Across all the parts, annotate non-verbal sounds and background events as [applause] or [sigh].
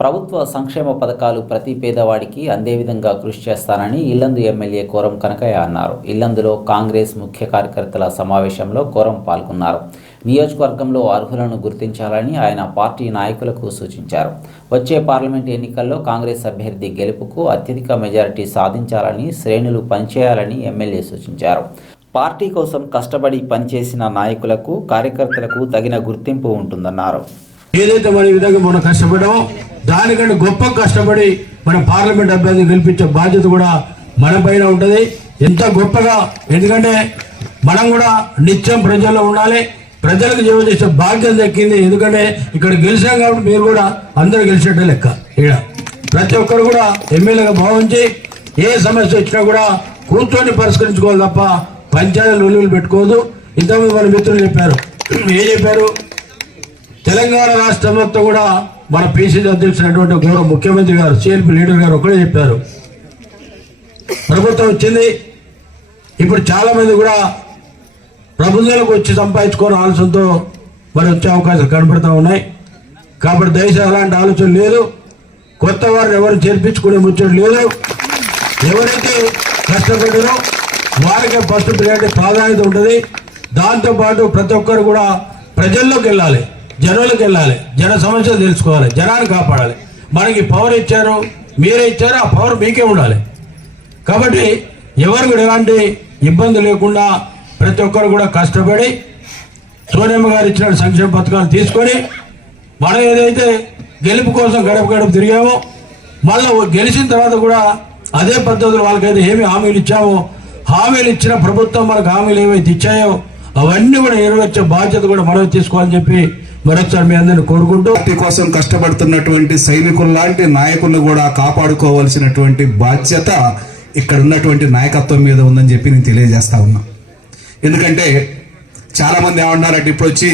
ప్రభుత్వ సంక్షేమ పథకాలు ప్రతి పేదవాడికి అందే విధంగా కృషి చేస్తానని ఇల్లందు ఎమ్మెల్యే కోరం కనకయ్య అన్నారు. ఇల్లందులో కాంగ్రెస్ ముఖ్య కార్యకర్తల సమావేశంలో కోరం పాల్గొన్నారు. నియోజకవర్గంలో అర్హులను గుర్తించాలని ఆయన పార్టీ నాయకులకు సూచించారు. వచ్చే పార్లమెంట్ ఎన్నికల్లో కాంగ్రెస్ అభ్యర్థి గెలుపుకు అత్యధిక మెజారిటీ సాధించాలని శ్రేణులు పనిచేయాలని ఎమ్మెల్యే సూచించారు. పార్టీ కోసం కష్టపడి పనిచేసిన నాయకులకు కార్యకర్తలకు తగిన గుర్తింపు ఉంటుందన్నారు. ఏదైతే మన విధంగా మనం కష్టపడామో దానికంటే గొప్ప కష్టపడి మన పార్లమెంట్ అభ్యర్థి గెలిపించే బాధ్యత కూడా మన పైన ఉంటుంది. ఎంత గొప్పగా ఎందుకంటే మనం కూడా నిత్యం ప్రజల్లో ఉండాలి. ప్రజలకు సేవ చేసే బాధ్యత దక్కింది. ఎందుకంటే ఇక్కడ గెలిచాం కాబట్టి మీరు కూడా అందరూ గెలిచేట లెక్క. ఇక్కడ ప్రతి ఒక్కరు కూడా ఎమ్మెల్యేగా భావించి ఏ సమస్య వచ్చినా కూడా కూర్చొని పరిష్కరించుకోవాలి తప్ప పంచాయతీలు లొల్లులు పెట్టుకోదు ఇంతకుముందు మన మిత్రులు చెప్పారు. [clears throat] ఏం చెప్పారు? తెలంగాణ రాష్ట్రం మొత్తం కూడా మన పిసిసి అధ్యక్షుడైనటువంటి గౌరవ ముఖ్యమంత్రి గారు సిఎల్పి లీడర్ గారు ఒకటే చెప్పారు. ప్రభుత్వం వచ్చింది. ఇప్పుడు చాలామంది కూడా ప్రభుత్వాలకు వచ్చి సంపాదించుకోని ఆలోచనతో మరి వచ్చే అవకాశాలు కనబడుతూ ఉన్నాయి. కాబట్టి దయచేసి అలాంటి ఆలోచన లేదు. కొత్త వారిని ఎవరు చేర్పించుకునే ముచ్చట లేదు. ఎవరైతే కష్టపడ్డారో వారికే ఫస్ట్ ప్రియారిటీ ప్రాధాన్యత ఉంటుంది. దాంతోపాటు ప్రతి ఒక్కరు కూడా ప్రజల్లోకి వెళ్ళాలి. జనాలకు వెళ్ళాలి. జన సమస్యలు తెలుసుకోవాలి. జనాన్ని కాపాడాలి. మనకి పవర్ ఇచ్చారు మీరే ఇచ్చారు ఆ పవర్ మీకే ఉండాలి. కాబట్టి ఎవరు కూడా ఎలాంటి ఇబ్బంది లేకుండా ప్రతి ఒక్కరు కూడా కష్టపడి సోనియమ్మ గారు ఇచ్చిన సంక్షేమ పథకాలు తీసుకొని మనం ఏదైతే గెలుపు కోసం గడప గడప తిరిగామో మళ్ళీ గెలిచిన తర్వాత కూడా అదే పద్ధతిలో వాళ్ళకైతే ఏమి హామీలు ఇచ్చామో హామీలు ఇచ్చిన ప్రభుత్వం మనకు హామీలు ఏవైతే ఇచ్చాయో అవన్నీ కూడా నెరవేర్చే బాధ్యత కూడా మనం తీసుకోవాలని చెప్పి మరొకసారి మీ అందరిని కోరుకుంటూ పార్టీ కోసం కష్టపడుతున్నటువంటి సైనికులు లాంటి నాయకులను కూడా కాపాడుకోవాల్సినటువంటి బాధ్యత ఇక్కడ ఉన్నటువంటి నాయకత్వం మీద ఉందని చెప్పి నేను తెలియజేస్తా ఉన్నా. ఎందుకంటే చాలా మంది ఏమన్నారంటే ఇప్పుడు వచ్చి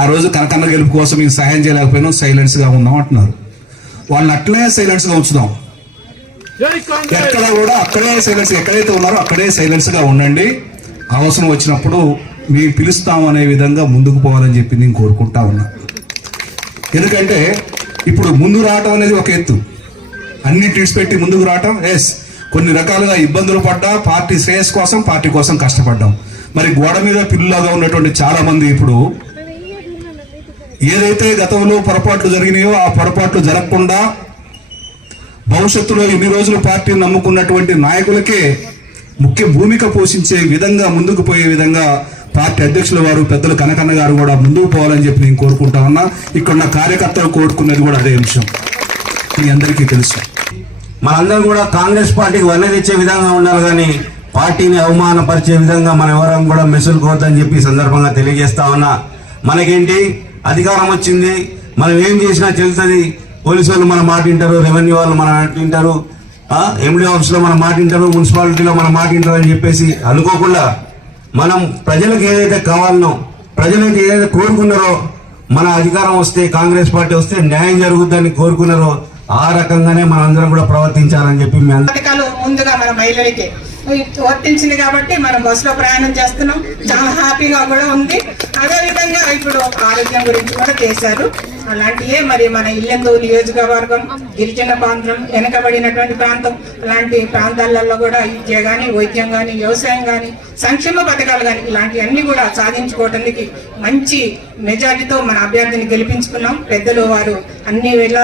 ఆ రోజు కనకన్న గెలుపు కోసం మేము సహాయం చేయలేకపోయినాం సైలెన్స్గా ఉందాం అంటున్నారు. వాళ్ళని అట్లే సైలెన్స్గా ఉంచుదాం ఎక్కడ కూడా అక్కడే సైలెన్స్ ఎక్కడైతే ఉన్నారో అక్కడే సైలెన్స్గా ఉండండి. అవసరం వచ్చినప్పుడు మేము పిలుస్తాం అనే విధంగా ముందుకు పోవాలని చెప్పి నేను కోరుకుంటా ఉన్నా. ఎందుకంటే ఇప్పుడు ముందు రావటం అనేది ఒక ఎత్తు. అన్ని ట్రీట్స్ పెట్టి ముందుకు రావటం ఎస్ కొన్ని రకాలుగా ఇబ్బందులు పడ్డా పార్టీ శ్రేయస్ కోసం పార్టీ కోసం కష్టపడ్డాం. మరి గోడ మీద పిల్లులాగా ఉన్నటువంటి చాలా మంది ఇప్పుడు ఏదైతే గతంలో పొరపాట్లు జరిగినాయో ఆ పొరపాట్లు జరగకుండా భవిష్యత్తులో ఇన్ని రోజులు పార్టీని నమ్ముకున్నటువంటి నాయకులకే ముఖ్య భూమిక పోషించే విధంగా ముందుకు పోయే విధంగా పార్టీ అధ్యక్షుల వారు పెద్దలు కనకన్న గారు కూడా ముందుకు పోవాలని చెప్పి నేను కోరుకుంటా ఉన్నా. ఇక్కడ ఉన్న కార్యకర్తలు కోరుకున్నది కూడా అదే అంశం మీ అందరికీ తెలుసు. మనందరం కూడా కాంగ్రెస్ పార్టీకి వన్నెదిచ్చే విధంగా ఉండాలి కానీ పార్టీని అవమానపరిచే విధంగా మనం ఎవరం కూడా మెసులు మెసులుకోవద్దని చెప్పి సందర్భంగా తెలియజేస్తా ఉన్నా. మనకేంటి? అధికారం వచ్చింది. మనం ఏం చేసినా తెలుస్తుంది. పోలీసు వాళ్ళు మన మాట వింటారు రెవెన్యూ వాళ్ళు మన మాట వింటారు. ఎండి ఆఫీస్లో మన మున్సిపాలిటీలో మనం మాట అని చెప్పేసి అనుకోకుండా మనం ప్రజలకు ఏదైతే కావాలనో ప్రజలైతే ఏదైతే కోరుకున్నారో మన అధికారం వస్తే కాంగ్రెస్ పార్టీ వస్తే న్యాయం జరుగుద్దని కోరుకున్నారో ఆ రకంగానే మనం అందరం కూడా ప్రవర్తించాలని చెప్పి ముందుగా మన మహిళలకి వర్తించింది కాబట్టి మనం బస్సులో ప్రయాణం చేస్తున్నాం. చాలా హ్యాపీగా కూడా ఉంది. అదేవిధంగా ఇప్పుడు ఆరోగ్యం గురించి కూడా చేశారు. అలాంటియే మరి మన ఇల్లెందు నియోజకవర్గం గిరిజన ప్రాంతం వెనకబడినటువంటి ప్రాంతం అలాంటి ప్రాంతాలలో కూడా విద్య కానీ వైద్యం కానీ వ్యవసాయం కానీ సంక్షేమ పథకాలు కానీ ఇలాంటివన్నీ కూడా సాధించుకోవటానికి మంచి మెజార్టీతో మన అభ్యర్థిని గెలిపించుకున్నాం. పెద్దలు వారు అన్ని వేళ